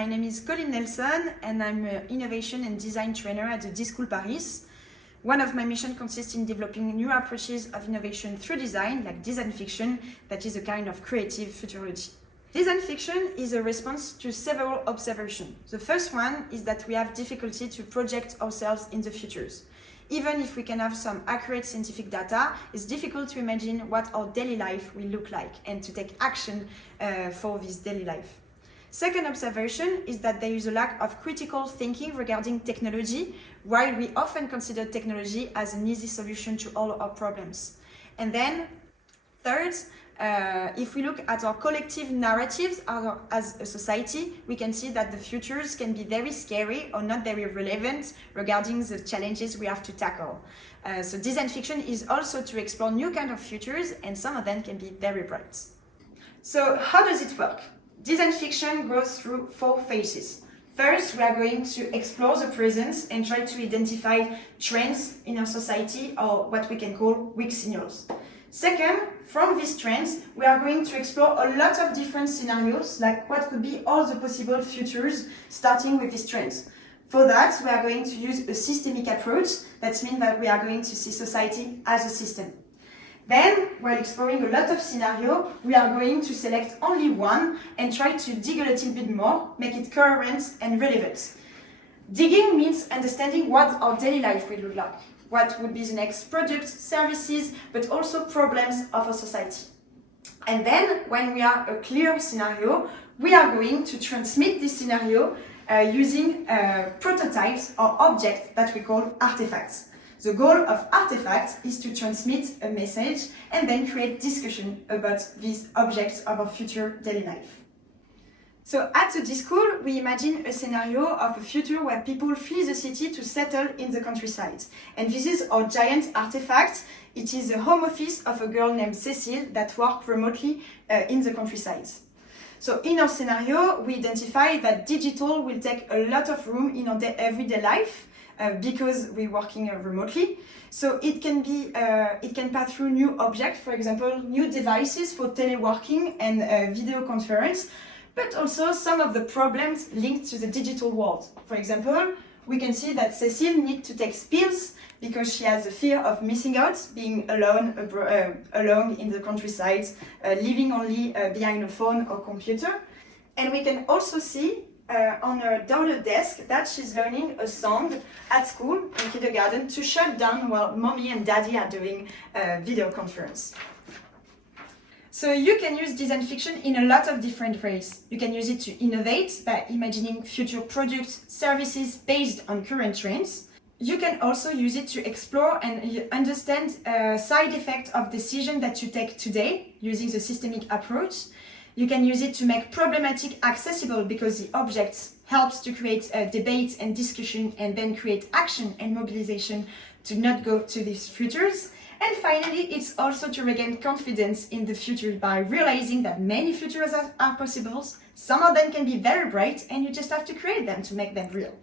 My name is Coline Nelson and I'm an innovation and design trainer at the d.school Paris. One of my missions consists in developing new approaches of innovation through design, like design fiction, that is a kind of creative futurology. Design fiction is a response to several observations. The first one is that we have difficulty to project ourselves in the futures. Even if we can have some accurate scientific data, it's difficult to imagine what our daily life will look like and to take action for this daily life. Second observation is that there is a lack of critical thinking regarding technology, while we often consider technology as an easy solution to all our problems. And then, third, if we look at our collective narratives as a society, we can see that the futures can be very scary or not very relevant regarding the challenges we have to tackle. So design fiction is also to explore new kind of futures, and some of them can be very bright. So how does it work? Design fiction goes through 4 phases. First, we are going to explore the present and try to identify trends in our society, or what we can call weak signals. Second, from these trends, we are going to explore a lot of different scenarios, like what could be all the possible futures starting with these trends. For that, we are going to use a systemic approach. That means that we are going to see society as a system. Then, while exploring a lot of scenarios, we are going to select only one and try to dig a little bit more, make it coherent and relevant. Digging means understanding what our daily life will look like, what would be the next products, services, but also problems of our society. And then, when we are a clear scenario, we are going to transmit this scenario using prototypes or objects that we call artifacts. The goal of artifacts is to transmit a message and then create discussion about these objects of our future daily life. So at the d.school, we imagine a scenario of a future where people flee the city to settle in the countryside. And this is our giant artifact. It is the home office of a girl named Cécile that works remotely in the countryside. So in our scenario, we identify that digital will take a lot of room in our everyday life, because we're working remotely. So it can pass through new objects, for example, new devices for teleworking and video conference, but also some of the problems linked to the digital world. For example, we can see that Cécile needs to take pills because she has a fear of missing out, being alone in the countryside, living only behind a phone or computer. And we can also see on her daughter's desk that she's learning a song at school in kindergarten to shut down while mommy and daddy are doing a video conference. So you can use design fiction in a lot of different ways. You can use it to innovate by imagining future products, services based on current trends. You can also use it to explore and understand side effects of decisions that you take today using the systemic approach. You can use it to make problematic accessible because the objects helps to create debate and discussion and then create action and mobilization to not go to these futures. And finally, it's also to regain confidence in the future by realizing that many futures are possible. Some of them can be very bright and you just have to create them to make them real.